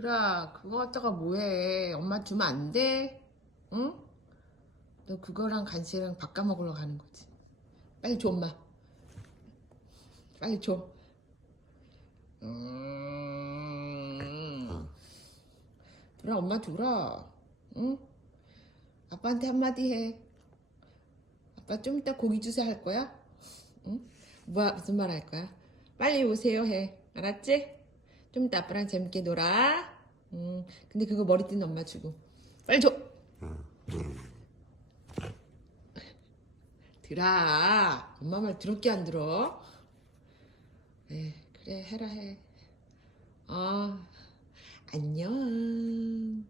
들아, 그거 갖다가 뭐해? 엄마 주면 안 돼? 응? 너 그거랑 간식이랑 바꿔 먹으러 가는 거지. 빨리 줘, 엄마. 빨리 줘. 들아, 엄마 주라. 응? 아빠한테 한마디 해. 아빠 좀 이따 고기 주세 할 거야? 응? 뭐야, 무슨 말 할 거야? 빨리 오세요 해. 알았지? 좀 이따 아빠랑 재밌게 놀아. 근데 그거 머리띠는 엄마 주고. 빨리 줘. 들아, 엄마 말 더럽게 안 들어? 그래 해라 해. 안녕.